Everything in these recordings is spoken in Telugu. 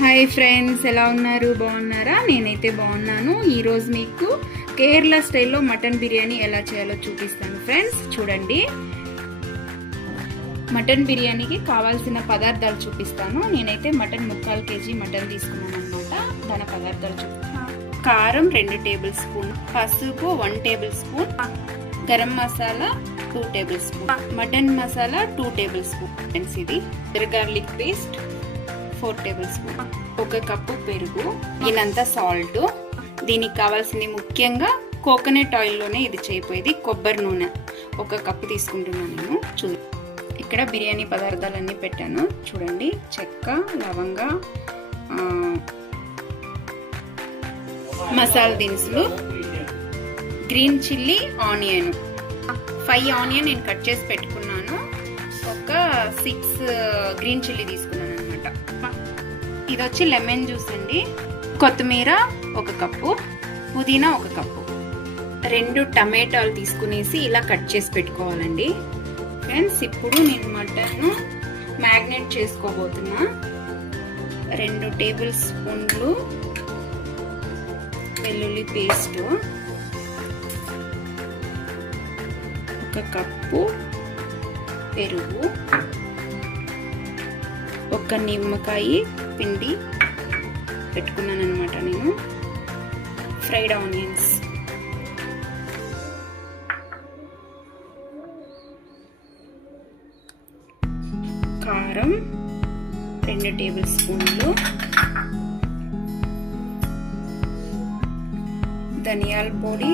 హాయ్ ఫ్రెండ్స్, ఎలా ఉన్నారు? బాగున్నారా? నేనైతే బాగున్నాను. ఈరోజు మీకు కేరళ స్టైల్లో మటన్ బిర్యానీ ఎలా చేయాలో చూపిస్తాను ఫ్రెండ్స్. చూడండి, మటన్ బిర్యానీకి కావాల్సిన పదార్థాలు చూపిస్తాను. నేనైతే మటన్ 3/4 kg మటన్ తీసుకున్నాను అనమాట. దాని పదార్థాలు చూపిస్తాను. కారం 2 టేబుల్ స్పూన్, పసుపు 1 tablespoon, garam masala 2 tablespoon, mutton masala 2 tablespoon friends. ఇది garlic paste 4 tablespoon, 1 cup పెరుగు, ఇనంత సాల్ట్. దీనికి కావాల్సింది ముఖ్యంగా కోకోనట్ ఆయిల్లోనే ఇది చేయపోయేది. కొబ్బరి నూనె 1 కప్పు తీసుకుంటున్నాను నేను. ఇక్కడ బిర్యానీ పదార్థాలన్నీ పెట్టాను చూడండి. చెక్క, లవంగ, మసాలా దినుసులు, గ్రీన్ చిల్లీ, ఆనియన్ 5 ఆనియన్ నేను కట్ చేసి పెట్టుకున్నాను. ఒక 6 గ్రీన్ చిల్లీ తీసుకున్నాను అనమాట. ఇది వచ్చి లెమన్ జ్యూస్ అండి. కొత్తిమీర 1 కప్పు, పుదీనా 1 కప్పు, 2 టమాటాలు తీసుకునేసి ఇలా కట్ చేసి పెట్టుకోవాలండి ఫ్రెండ్స్. ఇప్పుడు నేను మటన్ మ్యాగ్నేట్ చేసుకోబోతున్నా. 2 టేబుల్ స్పూన్లు వెల్లుల్లి పేస్ట్, 1 కప్పు పెరుగు, 1 నిమ్మకాయ పిండి పెట్టుకున్నాను అనమాట నేను. ఫ్రైడ్ ఆనియన్స్, కారం 2 టేబుల్ స్పూన్లు, ధనియాల పొడి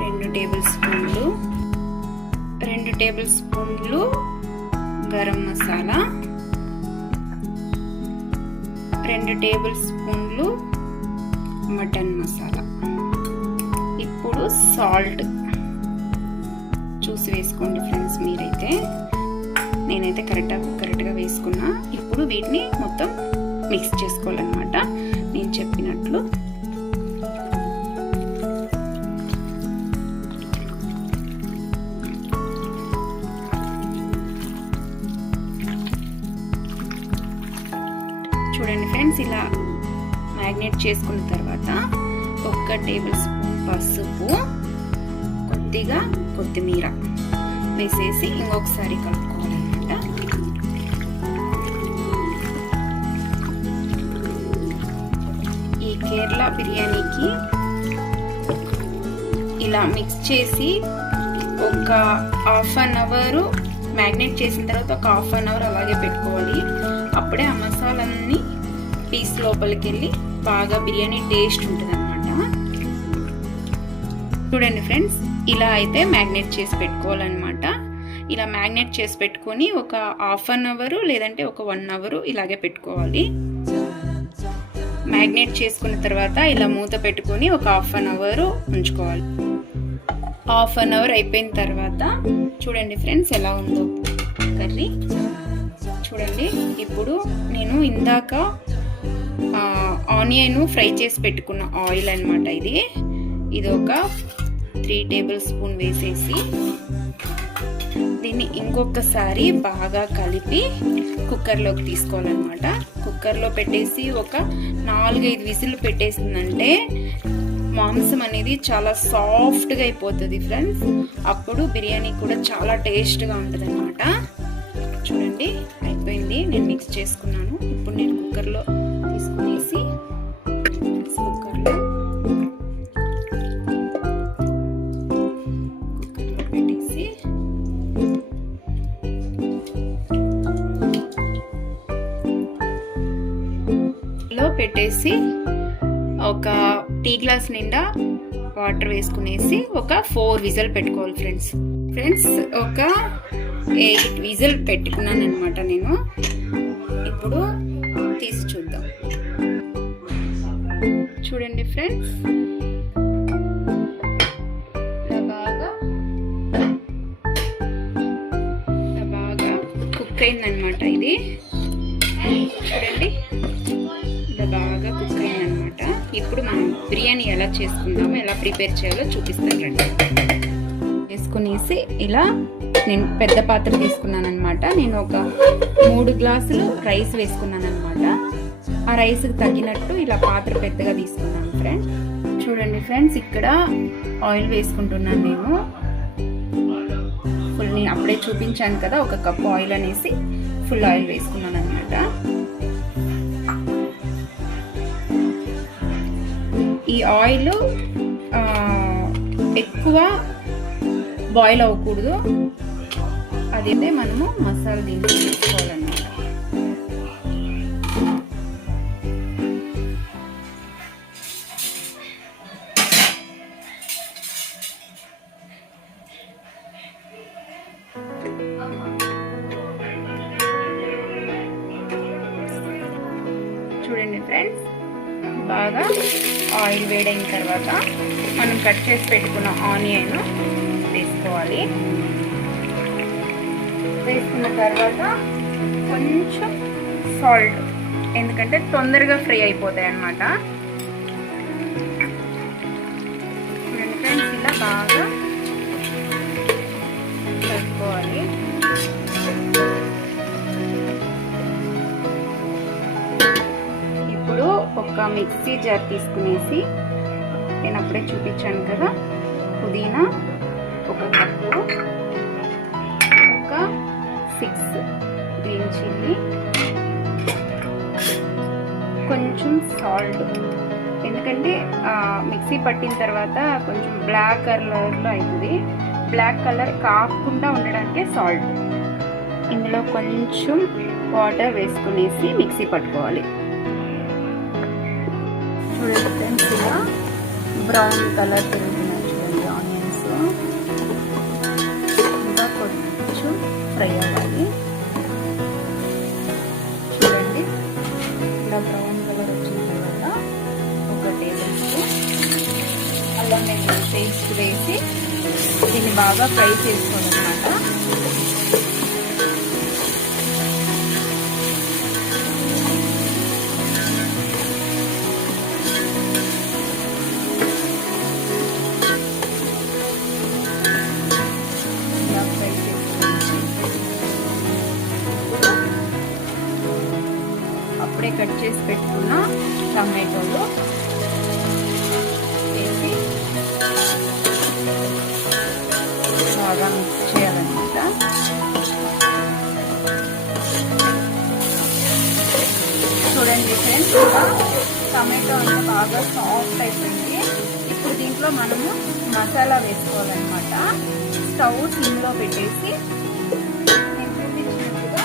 2 టేబుల్ స్పూన్లు, 2 టేబుల్ స్పూన్లు గరం మసాలా, 2 టేబుల్ స్పూన్లు మటన్ మసాలా. ఇప్పుడు సాల్ట్ చూసి వేసుకోండి ఫ్రెండ్స్ మీరైతే. నేనైతే కరెక్ట్గా వేసుకున్నా. ఇప్పుడు వీటిని మొత్తం మిక్స్ చేసుకోవాలన్నమాట నేను చెప్పినట్లు. చూడండి ఫ్రెండ్స్, ఇలా మ్యాగ్నేట్ చేసుకున్న తర్వాత 1 టేబుల్ స్పూన్ పసుపు, కొద్దిగా కొత్తిమీర వేసేసి ఇంకొకసారి కలుపుకోవాలన్నమాట. ఈ కేరళ బిర్యానీకి ఇలా మిక్స్ చేసి ఒక 1/2 అవర్ మ్యాగ్నేట్ చేసిన తర్వాత ఒక 1/2 అవర్ అలాగే పెట్టుకోవాలి. అప్పుడే ఆ మసాలాన్ని పీస్ లోపలికి వెళ్ళి బాగా బిర్యానీ టేస్ట్ ఉంటుంది అనమాట. చూడండి ఫ్రెండ్స్, ఇలా అయితే మ్యాగ్నేట్ చేసి పెట్టుకోవాలన్నమాట. ఇలా మ్యాగ్నేట్ చేసి పెట్టుకొని ఒక 1/2 అవర్ లేదంటే ఒక 1 అవర్ ఇలాగే పెట్టుకోవాలి. మ్యాగ్నేట్ చేసుకున్న తర్వాత ఇలా మూత పెట్టుకొని ఒక 1/2 అవర్ ఉంచుకోవాలి. 1/2 అవర్ అయిపోయిన తర్వాత చూడండి ఫ్రెండ్స్ ఎలా ఉందో కర్రీ. చూడండి, ఇప్పుడు నేను ఇందాక ఆనియన్ ఫ్రై చేసి పెట్టుకున్న ఆయిల్ అనమాట ఇది ఒక 3 టేబుల్ స్పూన్ వేసేసి దీన్ని ఇంకొకసారి బాగా కలిపి కుక్కర్లోకి తీసుకోవాలన్నమాట. కుక్కర్లో పెట్టేసి ఒక 4-5 విజిల్ పెట్టేసిందంటే మాంసం అనేది చాలా సాఫ్ట్గా అయిపోతుంది ఫ్రెండ్స్. అప్పుడు బిర్యానీ కూడా చాలా టేస్ట్గా ఉంటుంది అనమాట. చూడండి అయిపోయింది, నేను మిక్స్ చేసుకున్నాను. ఇప్పుడు నేను కుక్కర్లో తీసుకునేసి కుక్కర్లో పెట్టేసి ఒక టీ గ్లాస్ నిండా వాటర్ వేసుకునేసి ఒక 4 విజిల్ పెట్టుకోవాలి ఫ్రెండ్స్. ఒక 8 విజిల్ పెట్టుకున్నాను అనమాట నేను. ఇప్పుడు తీసి చూద్దాం. చూడండి ఫ్రెండ్స్, బాగా కుక్ అయిందనమాట ఇది. చూడండి, ఇలా బాగా కుక్ అయిందనమాట. ఇప్పుడు మనం బిర్యానీ ఎలా చేసుకుందామో, ఎలా ప్రిపేర్ చేయాలో చూపిస్తాను రండి. వేసుకునేసి ఇలా నేను పెద్ద పాత్ర తీసుకున్నాను అనమాట. నేను ఒక 3 గ్లాసులు రైస్ వేసుకున్నాను అనమాట. ఆ రైస్కి తగ్గినట్టు ఇలా పాత్ర పెద్దగా తీసుకున్నాను ఫ్రెండ్స్. చూడండి ఫ్రెండ్స్, ఇక్కడ ఆయిల్ వేసుకుంటున్నాను నేను. ఫుల్ నేను అప్పుడే చూపించాను కదా, 1 కప్ ఆయిల్ అనేసి ఫుల్ ఆయిల్ వేసుకున్నాను అనమాట. ఈ ఆయిల్ ఎక్కువ బాయిల్ అవ్వకూడదు, అదైతే మనము మసాలా దీంట్లో వేసుకోవాలన్నమాట. చూడండి ఫ్రెండ్స్, బాగా ఆయిల్ వేడైన తర్వాత మనం కట్ చేసి పెట్టుకున్న ఆనియన్ వేసుకోవాలి. వేసుకున్న తర్వాత కొంచెం సాల్ట్, ఎందుకంటే తొందరగా ఫ్రై అయిపోతాయి అన్నమాట. చూడండి ఫ్రెండ్స్, ఇలా బాగా కలుపుకోవాలి. ఇప్పుడు ఒక మిక్సీ జార్ తీసుకునేసి, నేను అప్పుడే చూపించాను కదా, పుదీనా 1 కప్పు, ఒక 6 గ్రీన్ చిల్లీ, కొంచెం సాల్ట్, ఎందుకంటే మిక్సీ పట్టిన తర్వాత కొంచెం బ్లాక్ కలర్లో అవుతుంది. బ్లాక్ కలర్ కాకుండా ఉండడానికి సాల్ట్. ఇందులో కొంచెం వాటర్ వేసుకునేసి మిక్సీ పట్టుకోవాలి. చూడండి ఫ్రెండ్స్, ఇలా బ్రౌన్ కలర్ తిరుగుతున్నాయి చూడండి ఆనియన్స్. ఇంకా కొంచెం ఫ్రై అవ్వాలి. చూడండి, ఇలా బ్రౌన్ కలర్ వచ్చిన తర్వాత 1 టేబుల్ స్పూన్ అల్లం వెల్లుల్లి పేస్ట్ వేసి దీన్ని బాగా ఫ్రై చేసుకోవాలన్నమాట. అప్పుడే కట్ చేసి పెట్టుకున్న టమాటోలు వేసి బాగా మిక్స్ చేయాలన్నమాట. చూడండి ఫ్రెండ్స్, టమాటో అంతా బాగా సాఫ్ట్ అయిపోయింది. ఇప్పుడు దీంట్లో మనము మసాలా వేసుకోవాలన్నమాట. స్టవ్ సిమ్లో పెట్టేసి నేను చూపించినట్టుగా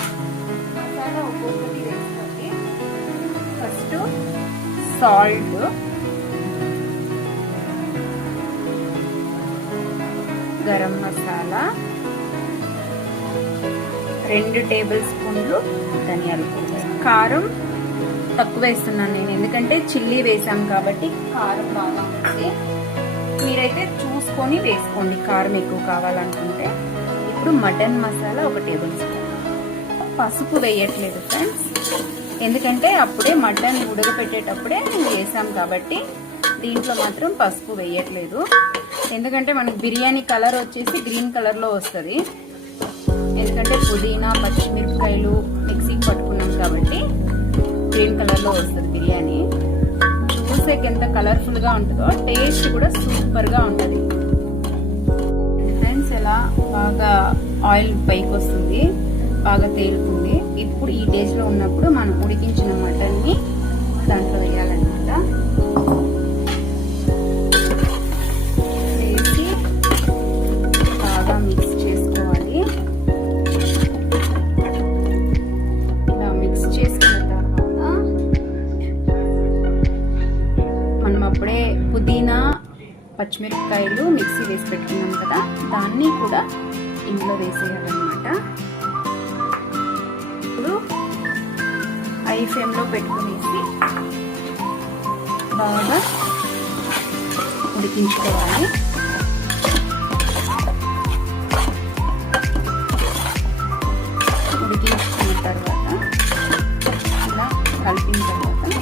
మసాలా ఒక్కొక్కటి వేసుకోండి. First salt, garam masala, 2 table స్పూన్లు ధనియాల పొడి. కారం తక్కువ వేస్తున్నాను నేను, ఎందుకంటే చిల్లీ వేసాం కాబట్టి కారం బాగా ఉంటుంది. మీరైతే చూసుకొని వేసుకోండి కారం ఎక్కువ కావాలనుకుంటే. ఇప్పుడు మటన్ మసాలా 1 టేబుల్ స్పూన్. పసుపు వేయట్లేదు ఫ్రెండ్స్, ఎందుకంటే అప్పుడే మటన్ ఉడకపెట్టేటప్పుడే వేసాం కాబట్టి దీంట్లో మాత్రం పసుపు వేయట్లేదు. ఎందుకంటే మనకి బిర్యానీ కలర్ వచ్చేసి గ్రీన్ కలర్లో వస్తుంది, ఎందుకంటే పుదీనా పచ్చిమిరపకాయలు మిక్సీకి పట్టుకున్నాం కాబట్టి గ్రీన్ కలర్లో వస్తుంది బిర్యానీ. చూసేకి ఎంత కలర్ఫుల్గా ఉంటుందో టేస్ట్ కూడా సూపర్గా ఉంటుంది ఫ్రెండ్స్. ఎలా బాగా ఆయిల్ పైకి వస్తుంది, బాగా తేలుతుంది. ఇప్పుడు ఈ టేస్ట్లో ఉన్నప్పుడు మనం ఉడికించిన మటన్ని దాంట్లో వేయాలన్నమాట. వేసి బాగా మిక్స్ చేసుకోవాలి. ఇలా మిక్స్ చేసుకున్న తర్వాత మనం అప్పుడే పుదీనా పచ్చిమిరపకాయలు మిక్సీ వేసి పెట్టుకున్నాం కదా, దాన్ని కూడా ఇందులో వేసేయాలన్నమాట. ఇప్పుడు హై ఫ్లేమ్లో పెట్టుకునేసి బాగా ఉడికించుకోవాలి. ఉడికించుకున్న తర్వాత ఇలా కలిపిన తర్వాత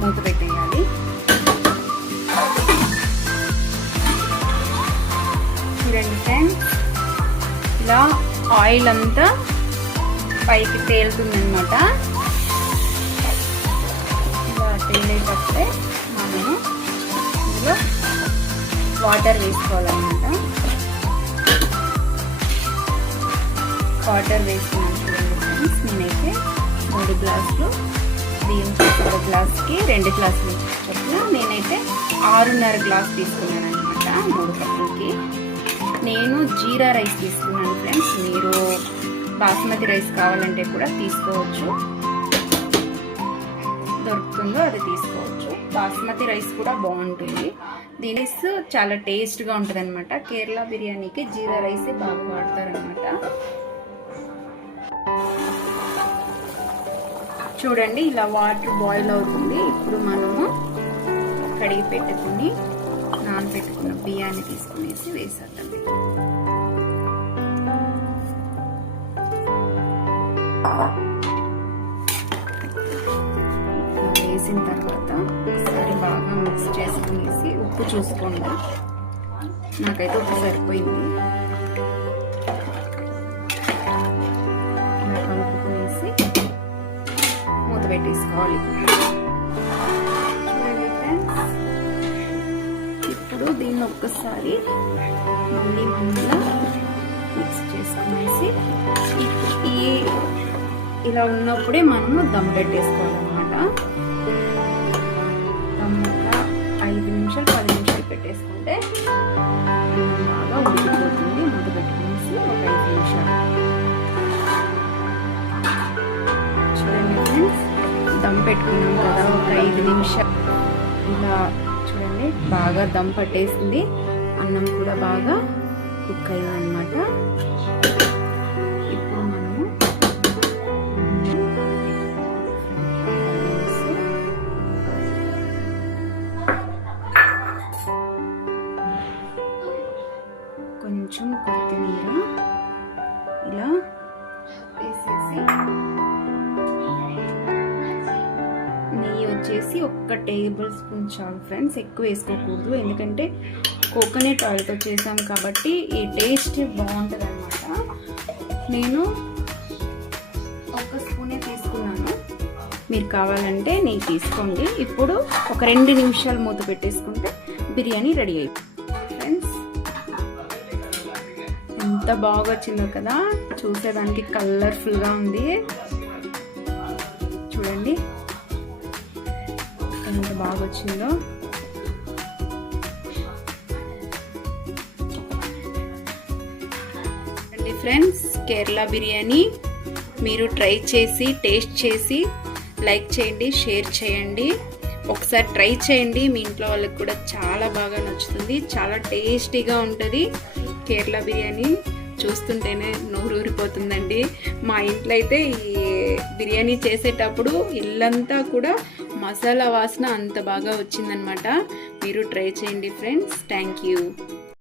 మూత పెట్టేయాలి. చూడండి ఫ్రెండ్స్, ఇలా ఆయిల్ అంతా పైకి తేలుతుందన్నమాట. తేలేటప్పుడే మనము ఇందులో వాటర్ వేసుకోవాలన్నమాట. వాటర్ వేసుకున్నాను చూడండి ఫ్రెండ్స్. నేనైతే 3 గ్లాసులు, దీనికి 1 గ్లాస్కి 2 గ్లాసులు చొప్పున నేనైతే 6.5 గ్లాస్ తీసుకున్నాను అనమాట 3 కప్పులకి. నేను జీరా రైస్ తీసుకున్నాను ఫ్రెండ్స్. మీరు బాస్మతి రైస్ కావాలంటే కూడా తీసుకోవచ్చు, దొరుకుతుందో అది తీసుకోవచ్చు. బాస్మతి రైస్ కూడా బాగుంటుంది. దీని రైస్ చాలా టేస్ట్గా ఉంటుంది అనమాట. కేరళ బిర్యానీకి జీరా రైస్ బాగా వాడతారనమాట. చూడండి ఇలా వాటర్ బాయిల్ అవుతుంది. ఇప్పుడు మనము కడిగి పెట్టుకుని నానబెట్టుకున్న బియ్యాన్ని తీసుకునేసి వేసేద్దాం. వేసిన తర్వాత ఒకసారి బాగా మిక్స్ చేసుకునేసి ఉప్పు చూసుకోండి. నాకైతే ఉప్పు సరిపోయింది. ఇలా కలుపుకునేసి మూత పెట్టేసుకోవాలి. చూడండి ఫ్రెండ్స్, ఇప్పుడు దీన్ని ఒక్కసారి మళ్ళీ మిక్స్ చేసుకునేసి ఇలా ఉన్నప్పుడే మనము దమ్ పెట్టేసుకోవాలన్నమాట. దమ్ ఒక 5 నిమిషాలు 10 నిమిషాలు పెట్టేసుకుంటే బాగా ఉడికిపోతుంది. మూత పెట్టుకునేసి ఒక 5 నిమిషాలు. చూడండి ఫ్రెండ్స్, దమ్ పెట్టుకున్నాం కదా ఒక 5 నిమిషాలు. ఇలా చూడండి బాగా దమ్ పట్టేసింది. అన్నం కూడా బాగా కుక్ అయిందనమాట. ఇప్పుడు మనము కొంచెం కొత్తిమీర ఇలా వేసేసి, నెయ్యి వచ్చేసి 1 టేబుల్ స్పూన్ చాలు ఫ్రెండ్స్, ఎక్కువ వేసుకోకూడదు. ఎందుకంటే కోకోనట్ ఆయిల్తో చేసాం కాబట్టి ఈ టేస్ట్ బాగుంటుంది అనమాట. నేను 1 స్పూనే తీసుకున్నాను, మీరు కావాలంటే నెయ్యి తీసుకోండి. ఇప్పుడు ఒక 2 నిమిషాలు మూత పెట్టేసుకుంటే బిర్యానీ రెడీ అయిపోయింది ఫ్రెండ్స్. ఎంత బాగా వచ్చిందో కదా, చూసేదానికి కలర్ఫుల్గా ఉంది. చూడండి ఎంత బాగా వచ్చిందో. ఫ్రెండ్స్, కేరళ బిర్యానీ మీరు ట్రై చేసి టేస్ట్ చేసి లైక్ చేయండి, షేర్ చేయండి. ఒకసారి ట్రై చేయండి, మీ ఇంట్లో వాళ్ళకి కూడా చాలా బాగా నచ్చుతుంది. చాలా టేస్టీగా ఉంటుంది కేరళ బిర్యానీ. చూస్తుంటేనే నోరూరిపోతుందండి. మా ఇంట్లో అయితే ఈ బిర్యానీ చేసేటప్పుడు ఇల్లంతా కూడా మసాలా వాసన అంత బాగా వచ్చిందనమాట. మీరు ట్రై చేయండి ఫ్రెండ్స్. Thank you.